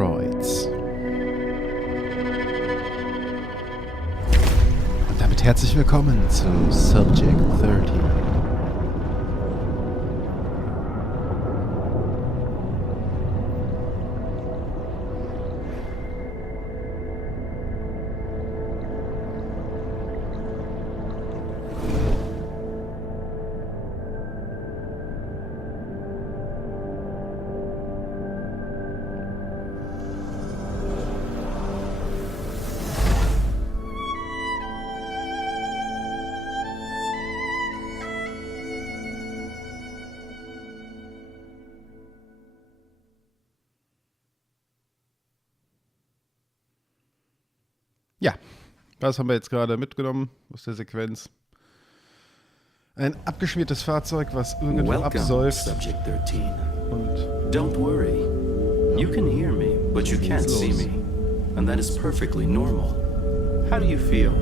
Androids. Und damit herzlich willkommen zu Subject 30. Ja, was haben wir jetzt gerade mitgenommen aus der Sequenz? Ein abgeschmiertes Fahrzeug, was irgendwo absäuft. Subject 13. Und Don't worry. You can hear me, but you can't see me. And that is perfectly normal. How do you feel?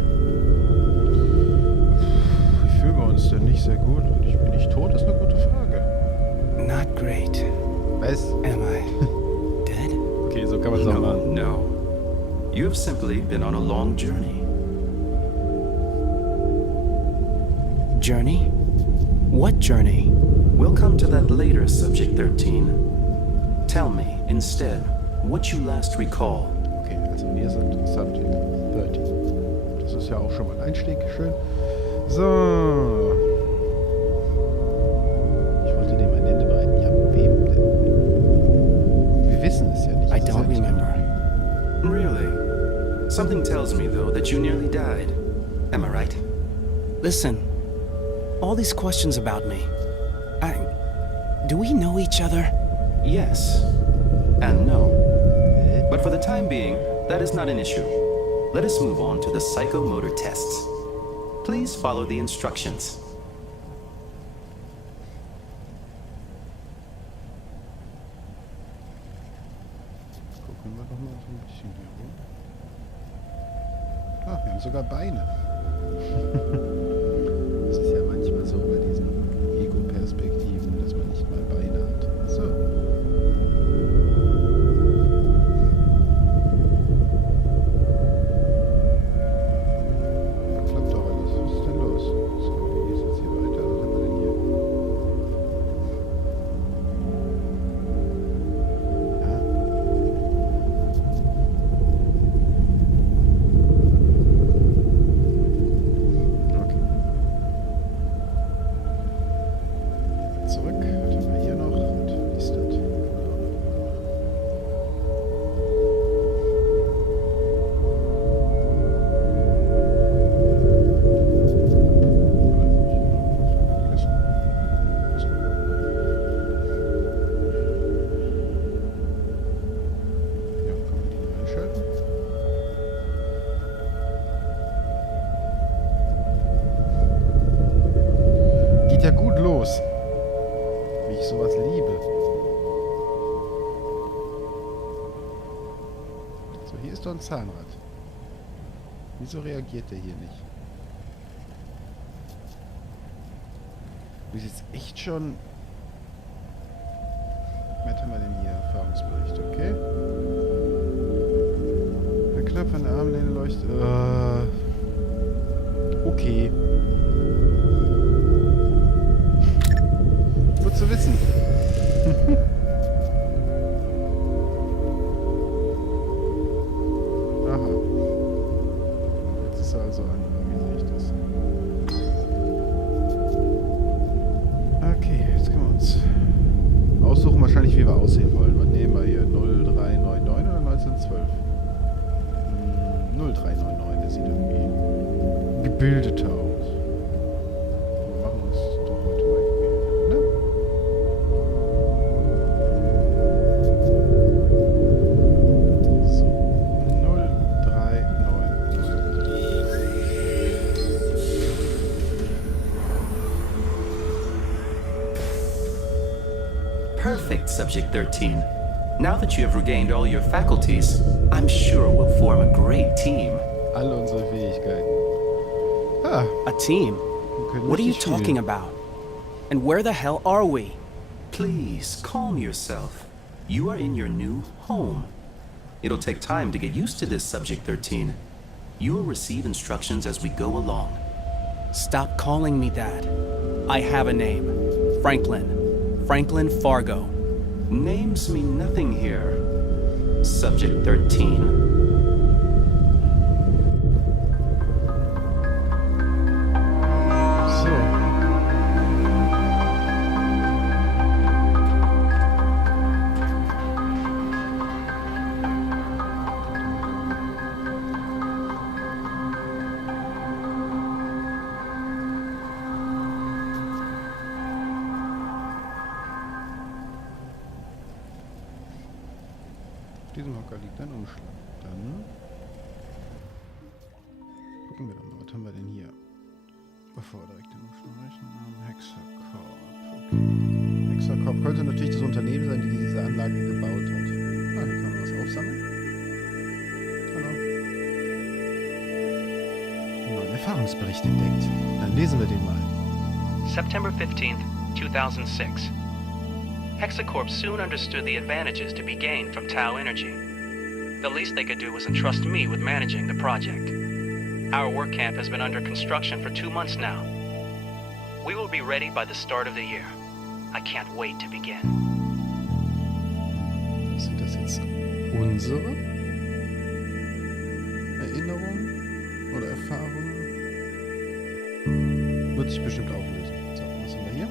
wie fühlen wir uns denn nicht sehr gut? Und ich bin nicht tot, ist eine gute Frage. Not great. Was? Am I dead? Okay, so kann man es auch machen. No. You have simply been on a long journey. Journey? What journey? We'll come to that later, Subject 13. Tell me, instead, what you last recall. Okay, also wir sind Subject 30. Das ist ja auch schon mal ein Einstieg, schön. So. Ich wollte dem ein Ende bereiten. Ja, wem denn? Wir wissen es ja nicht. I don't remember. Really? Something tells me, though, that you nearly died. Am I right? Listen, all these questions about me. Do we know each other? Yes. And no. But for the time being, that is not an issue. Let us move on to the psychomotor tests. Please follow the instructions. Gucken wir doch mal so ein bisschen hier rum. Ach, wir haben sogar Beine. Das ist ja manchmal so bei diesen Ego-Perspektiven, dass man nicht mal Beine hat. So. Ja, klappt doch alles. Was ist denn los? So, wie geht's jetzt hier weiter? Was haben wir denn hier? Okay. Zurück. Was haben wir hier noch? Und wie ist das? Ja, kann man die einschalten? Geht ja gut los. Wie ich sowas liebe. So, hier ist doch ein Zahnrad. Wieso reagiert der hier nicht? Du bist jetzt echt schon... Was haben wir denn hier? Erfahrungsbericht, okay. Der Knopf an der Armlehne leuchtet... Okay. Gut zu wissen. Aha. Jetzt ist er also an, wie sehe ich das? Okay, jetzt können wir uns aussuchen, wahrscheinlich wie wir aussehen wollen. Was nehmen wir hier? 0399 oder 1912? 0399, der sieht irgendwie gebildeter aus. Wir machen uns doch heute mal gebildet, ne? So, 0399. Perfect, Subject 13. Now that you have regained all your faculties, I'm sure we'll form a great team. Alle unsere Fähigkeiten. Ah, A team? wir können What are you richtig spielen. talking about? And where the hell are we? Please, calm yourself. You are in your new home. It'll take time to get used to this, Subject 13. You will receive instructions as we go along. Stop calling me that. I have a name. Franklin. Franklin Fargo. Names mean nothing here, Subject 13. So. Auf diesem Hocker liegt ein Umschlag. Dann gucken wir doch mal, was haben wir denn hier? Bevor wir direkt den Umschlag rechnen haben, Hexacorp. Okay. Hexacorp könnte natürlich das Unternehmen sein, die diese Anlage gebaut hat. Ah, hier kann man was aufsammeln. Hallo. Einen neuen Erfahrungsbericht entdeckt. Dann lesen wir den mal. September 15th, 2006. Hexacorp soon understood the advantages to be gained from Tau Energy. The least they could do was entrust me with managing the project. Our work camp has been under construction for 2 months now. We will be ready by the start of the year. I can't wait to begin. Sind das jetzt unsere Erinnerungen oder Erfahrungen? Wird sich bestimmt auflösen. So, was haben wir hier?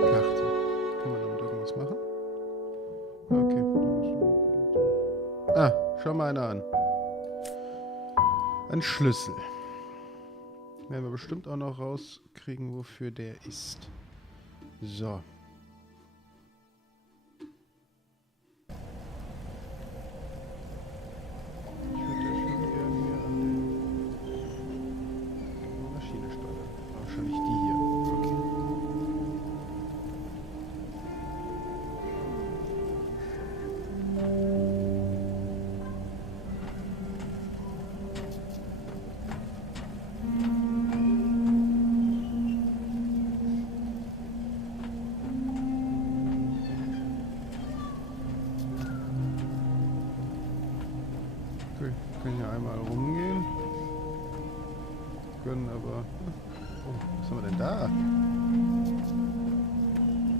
Karte. Kann man damit irgendwas machen? Okay. Ah, schau mal einer an. Ein Schlüssel. Werden wir bestimmt auch noch rauskriegen, wofür der ist. So. Ich würde ja schon gerne hier an der Maschine steuern. Wahrscheinlich die hier. Okay. Okay, wir können hier einmal rumgehen. Können aber... Oh, was haben wir denn da?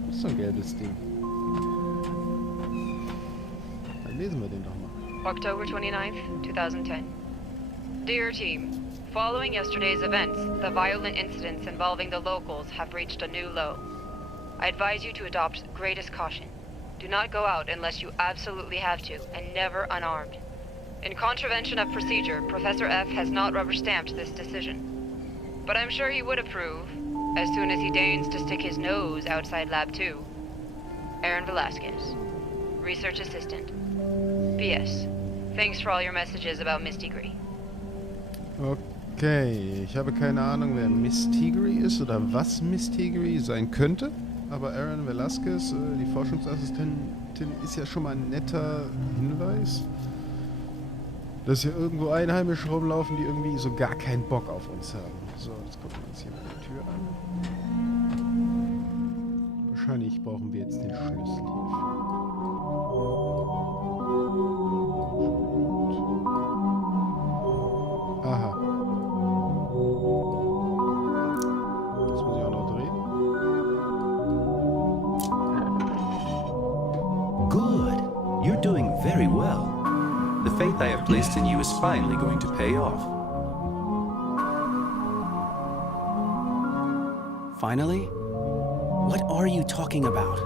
Das ist so ein gelbes Ding. Dann lesen wir den doch mal. October 29th, 2010. Dear team, following yesterday's events, the violent incidents involving the locals have reached a new low. I advise you to adopt greatest caution. Do not go out unless you absolutely have to, and never unarmed. In contravention of procedure, Professor F has not rubber-stamped this decision. But I'm sure he would approve, as soon as he deigns to stick his nose outside Lab 2. Aaron Velasquez, Research Assistant. P.S. Thanks for all your messages about Miss Tigri. Okay, ich habe keine Ahnung, wer Miss Tigri ist oder was Miss Tigri sein könnte. Aber Aaron Velasquez, die Forschungsassistentin, ist ja schon mal ein netter Hinweis. Dass hier irgendwo Einheimische rumlaufen, die irgendwie so gar keinen Bock auf uns haben. So, jetzt gucken wir uns hier mal die Tür an. Wahrscheinlich brauchen wir jetzt den Schlüssel hierfür. Aha. Das muss ich auch noch drehen. Good. You're doing very well. The faith I have placed in you is finally going to pay off. Finally? What are you talking about?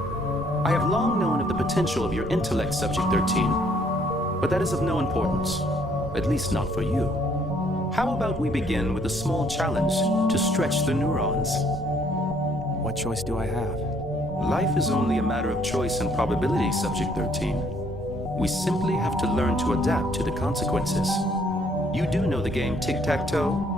I have long known of the potential of your intellect, Subject 13, but that is of no importance, at least not for you. How about we begin with a small challenge to stretch the neurons? What choice do I have? Life is only a matter of choice and probability, Subject 13. We simply have to learn to adapt to the consequences. You do know the game tic-tac-toe?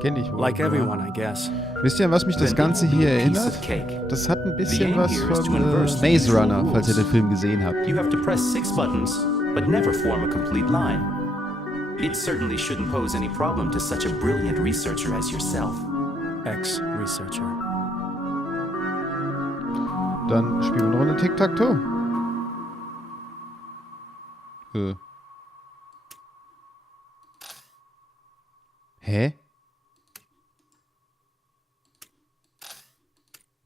Kenn ich wohl. Like oder? everyone, I guess. Wisst ihr, an was mich das Then Ganze it will hier be a piece erinnert? of cake. Das hat ein The bisschen aim was here is to von inverse the Maze usual Runner, falls ihr den rules. Film gesehen habt. You have to press 6 buttons, but never form a complete line. It certainly shouldn't pose any problem to such a brilliant researcher as yourself. Ex-researcher. Dann spielen wir eine Runde Tic-Tac-Toe. Hä?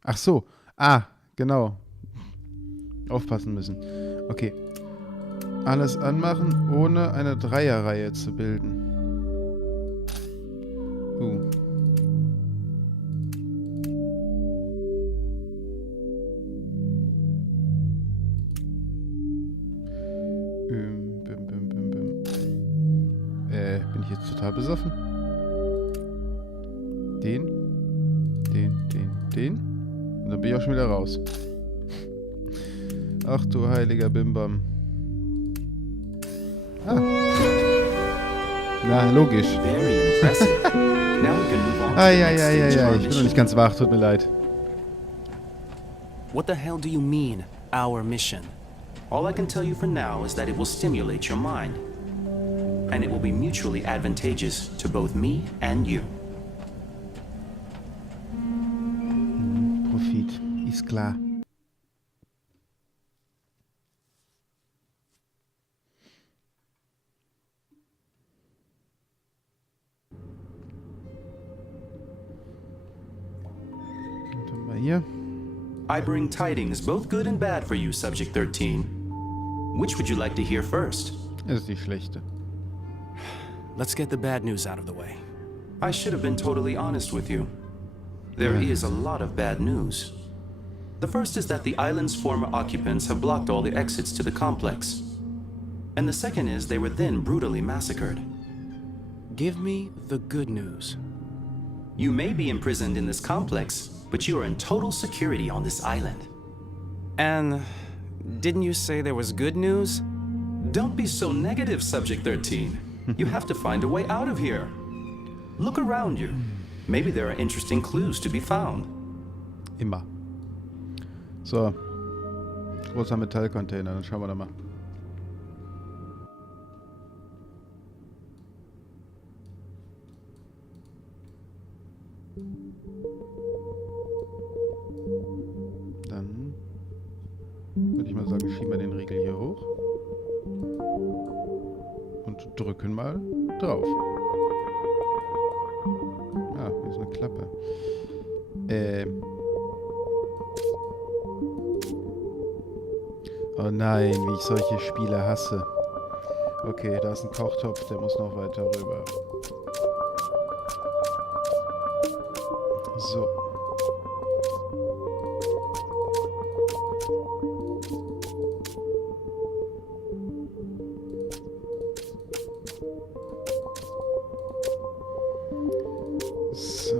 Ach so. Ah, genau. Aufpassen müssen. Okay. Alles anmachen, ohne eine Dreierreihe zu bilden. Bin ich jetzt total besoffen? Den. Und dann bin ich auch schon wieder raus. Ach du heiliger Bimbam. Ah. Na, logisch. Very impressive. Now we can move on to the next Eieieiei, stage of our ich bin noch mission. nicht ganz wach, tut mir leid. What the hell do you mean, our mission? All I can tell you for now is that it will stimulate your mind. And it will be mutually advantageous to both me and you. Profit, ist klar. Und dann mal hier. I bring tidings both good and bad for you, Subject 13. Which would you like to hear first? Das ist die schlechte. Let's get the bad news out of the way. I should have been totally honest with you. There is a lot of bad news. The first is that the island's former occupants have blocked all the exits to the complex. And the second is they were then brutally massacred. Give me the good news. You may be imprisoned in this complex, but you are in total security on this island. And didn't you say there was good news? Don't be so negative, Subject 13. You have to find a way out of here. Look around you. Maybe there are interesting clues to be found. Immer. So. Großer Metallcontainer, dann schauen wir da mal. Dann würde ich mal sagen, schieben wir den Riegel hier hoch. Und drücken mal drauf. Ah, hier ist eine Klappe. Oh nein, wie ich solche Spiele hasse. Okay, da ist ein Kochtopf, der muss noch weiter rüber. So. So.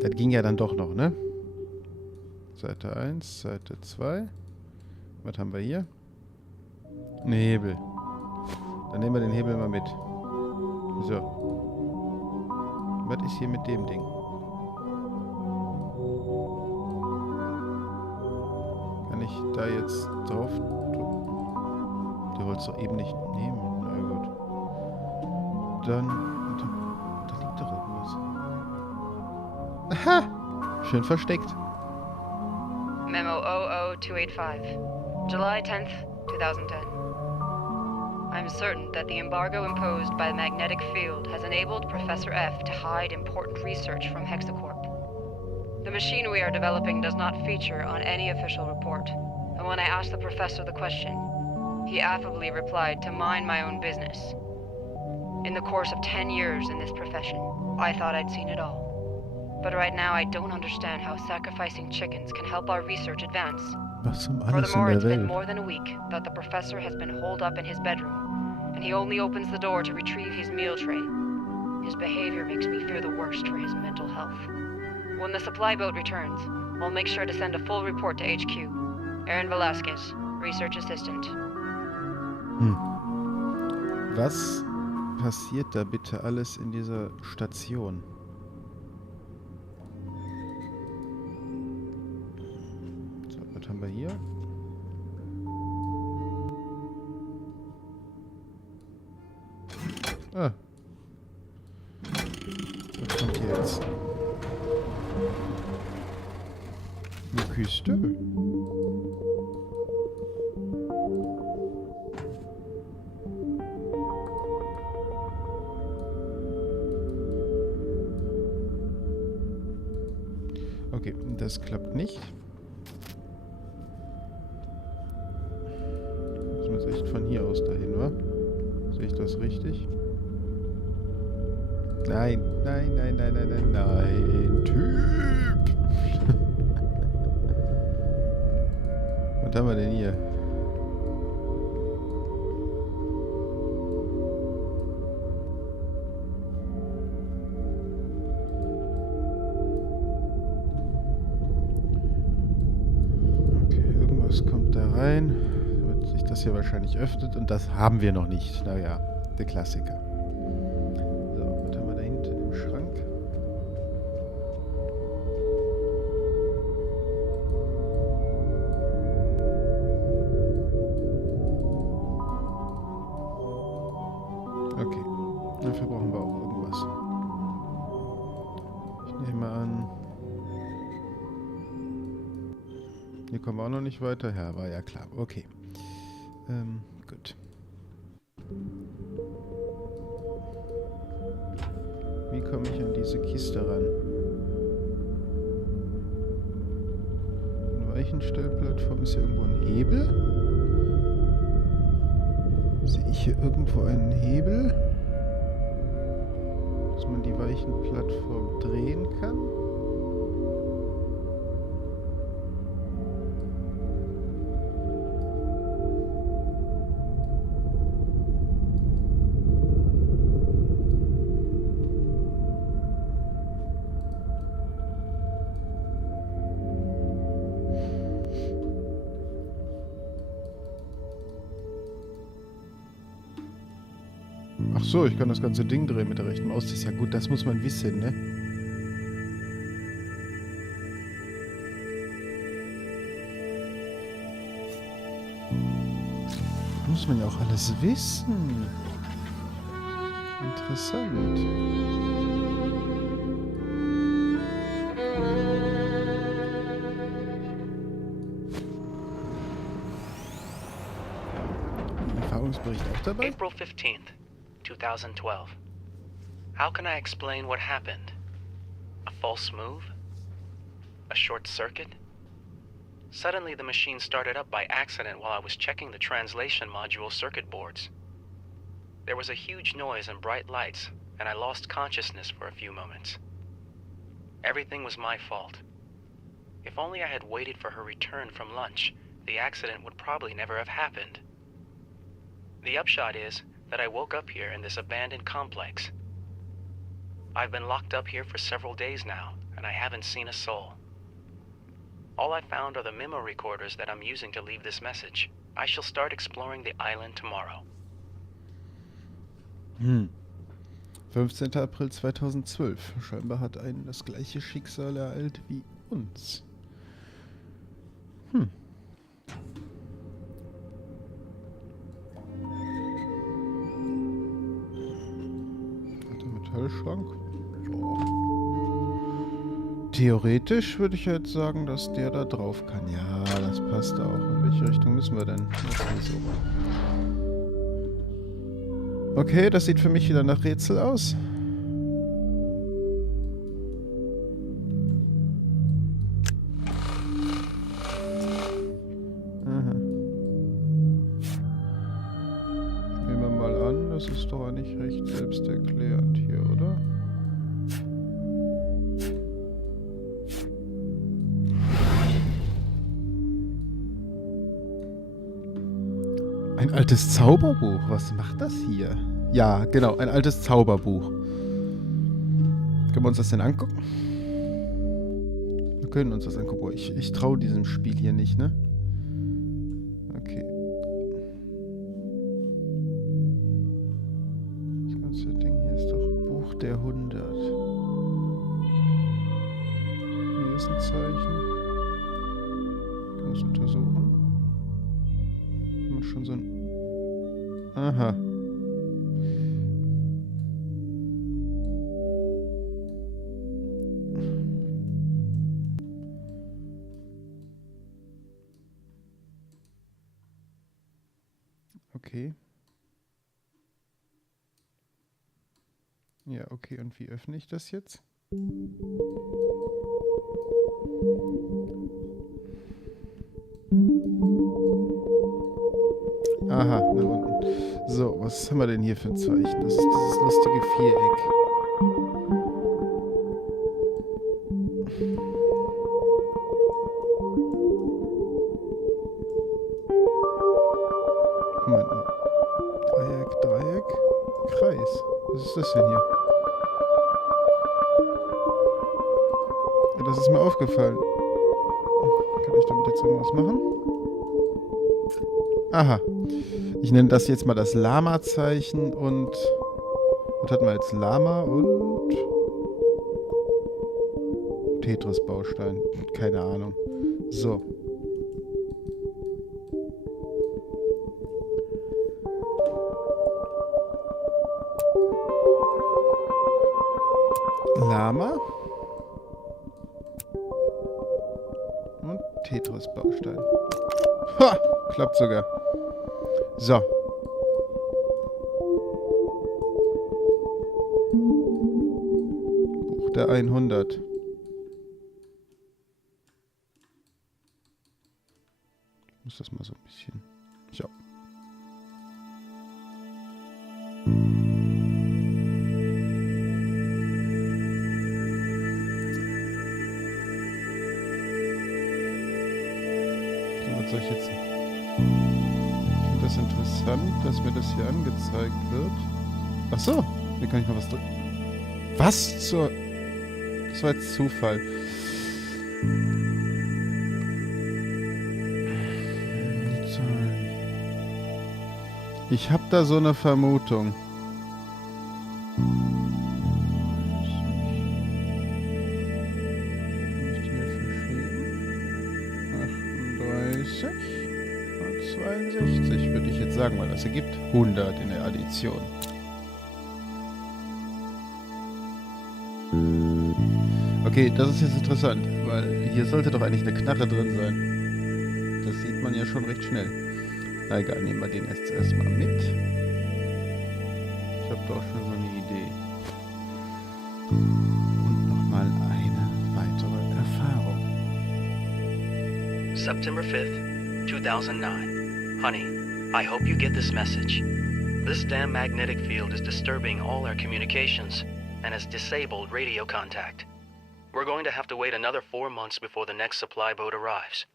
Das ging ja dann doch noch, ne? Seite 1, Seite 2. Was haben wir hier? Ein Hebel. Dann nehmen wir den Hebel mal mit. So. Was ist hier mit dem Ding? Kann ich da jetzt drauf drücken? Der wollte es doch eben nicht nehmen. Na gut. Dann... Da liegt doch irgendwas. Aha! Schön versteckt. Memo 00285, July 10th, 2010. I'm certain that the embargo imposed by the magnetic field has enabled Professor F to hide important research from Hexacorp. The machine we are developing does not feature on any official report, and when I asked the professor the question, he affably replied to mind my own business. In the course of 10 years in this profession, I thought I'd seen it all. But right now I don't understand how sacrificing chickens can help our research advance. Was um alles in Furthermore, der it's been Welt? more than a week that the professor has been holed up in his bedroom, and he only opens the door to retrieve his meal tray. His behavior makes me fear the worst for his mental health. When the supply boat returns, I'll make sure to send a full report to HQ. Aaron Velasquez, Research Assistant. Was passiert da bitte alles in dieser Station? So, was haben wir hier? Ah. Was kommt hier jetzt? Eine Küste? Okay, das klappt nicht. Müssen wir jetzt echt von hier aus dahin, wa? Sehe ich das richtig? Nein, nein, nein, nein, nein, nein, nein. Typ! Was haben wir denn hier? Okay, irgendwas kommt da rein, damit sich das hier wahrscheinlich öffnet und das haben wir noch nicht. Naja, der Klassiker. So, was haben wir da hinten im Schrank? Okay, dafür brauchen wir auch irgendwas. Ich nehme an... Hier kommen wir auch noch nicht weiter. Ja, war ja klar. Okay. Gut. Wie komme ich an diese Kiste ran? Eine Weichenstellplattform. Ist hier irgendwo ein Hebel? Sehe ich hier irgendwo einen Hebel? Dass man die Weichenplattform drehen kann? Ach so, ich kann das ganze Ding drehen mit der rechten Maus. Das ist ja gut, das muss man wissen, ne? Muss man ja auch alles wissen. Interessant. Erfahrungsbericht auch dabei? April 15th, 2012. How can I explain what happened? A false move? A short circuit? Suddenly the machine started up by accident while I was checking the translation module circuit boards. There was a huge noise and bright lights, and I lost consciousness for a few moments. Everything was my fault. If only I had waited for her return from lunch, the accident would probably never have happened. The upshot is that I woke up here in this abandoned complex. I've been locked up here for several days now, and I haven't seen a soul. All I found are the memo recorders that I'm using to leave this message. I shall start exploring the island tomorrow. 15. April 2012. Scheinbar hat einen das gleiche Schicksal ereilt wie uns. Metallschrank? Ja. Theoretisch würde ich jetzt sagen, dass der da drauf kann. Ja, das passt auch. In welche Richtung müssen wir denn? So. Okay, das sieht für mich wieder nach Rätsel aus. Aha. Nehmen wir mal an, das ist doch eigentlich recht selbsterklärend hier, oder? Ein altes Zauberbuch. Was macht das hier? Ja, genau, ein altes Zauberbuch. Können wir uns das denn angucken? Wir können uns das angucken. Boah, ich traue diesem Spiel hier nicht, ne? Okay. Das ganze Ding hier ist doch Buch der 100. Hier ist ein Zeichen. Können wir es untersuchen? Schon so ein... Aha. Okay. Ja, okay. Und wie öffne ich das jetzt? Aha, nach unten. So, was haben wir denn hier für ein Zeichen? Das ist dieses lustige Viereck. Moment mal. Dreieck, Kreis. Was ist das denn hier? Ja, das ist mir aufgefallen. Kann ich damit jetzt irgendwas machen? Aha. Ich nenne das jetzt mal das Lama-Zeichen und... Was hatten wir jetzt? Lama und... Tetris-Baustein. Keine Ahnung. So. Lama. Und Tetris-Baustein. Ha! Klappt sogar. So. Buch der 100. Ich muss das mal so ein bisschen... So. So, was soll ich jetzt... Ich finde das interessant, dass mir das hier angezeigt wird. Ach so, hier kann ich noch was drücken. Was zur... Das war jetzt Zufall. Ich habe da so eine Vermutung. Kann ich die hier verschieben? 38 und 62 würde ich jetzt sagen, weil das ergibt 100 in der Addition. Okay, das ist jetzt interessant, weil hier sollte doch eigentlich eine Knarre drin sein. Das sieht man ja schon recht schnell. Na egal, nehmen wir den jetzt erstmal mit. Ich habe doch schon so eine Idee. Und nochmal eine weitere Erfahrung. September 5th, 2009. Honey, I hope you get this message. This damn magnetic field is disturbing all our communications and has disabled radio contact. We're going to have to wait another 4 months before the next supply boat arrives.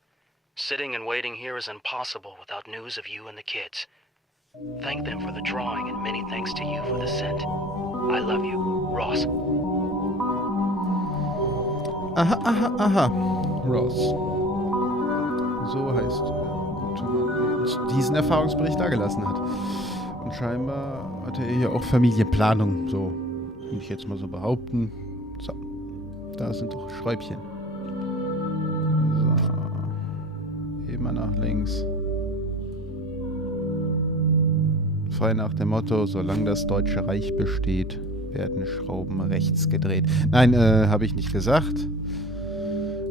Sitting and waiting here is impossible without news of you and the kids. Thank them for the drawing and many thanks to you for the scent. I love you, Ross. Aha. Ross. So heißt gute Mann, uns diesen Erfahrungsbericht dagelassen hat. Und scheinbar hatte er hier auch Familienplanung. So, will ich jetzt mal so behaupten. So, da sind doch Schräubchen. Immer nach links. Frei nach dem Motto, solange das Deutsche Reich besteht, werden Schrauben rechts gedreht. Nein, habe ich nicht gesagt.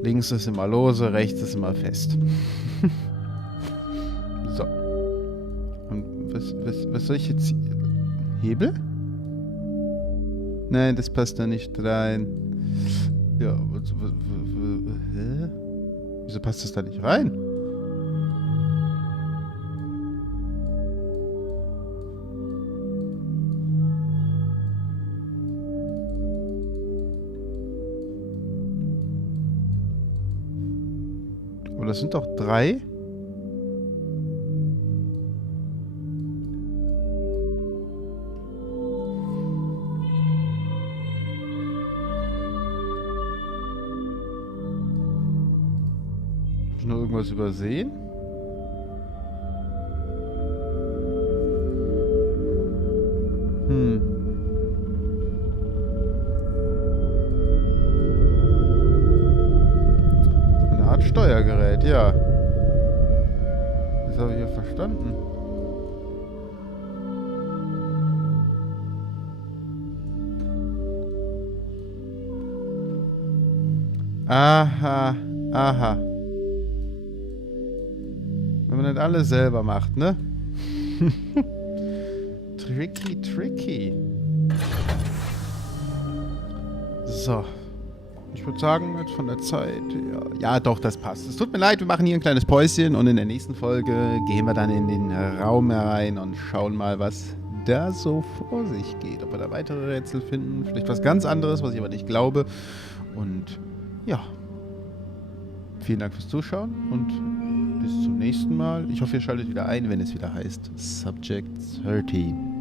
Links ist immer lose, rechts ist immer fest. So. Und was soll ich jetzt... Hebel? Nein, das passt da nicht rein. Ja, hä? Wieso passt das da nicht rein? Das sind doch 3. nur irgendwas übersehen? Eine Art Steuergerät, ja. Das habe ich ja verstanden. Aha, aha. Wenn man nicht alles selber macht, ne? Tricky, tricky. So. Ich würde sagen, jetzt von der Zeit... Ja, doch, das passt. Es tut mir leid, wir machen hier ein kleines Päuschen und in der nächsten Folge gehen wir dann in den Raum herein und schauen mal, was da so vor sich geht. Ob wir da weitere Rätsel finden, vielleicht was ganz anderes, was ich aber nicht glaube. Und ja, vielen Dank fürs Zuschauen und bis zum nächsten Mal. Ich hoffe, ihr schaltet wieder ein, wenn es wieder heißt Subject 13.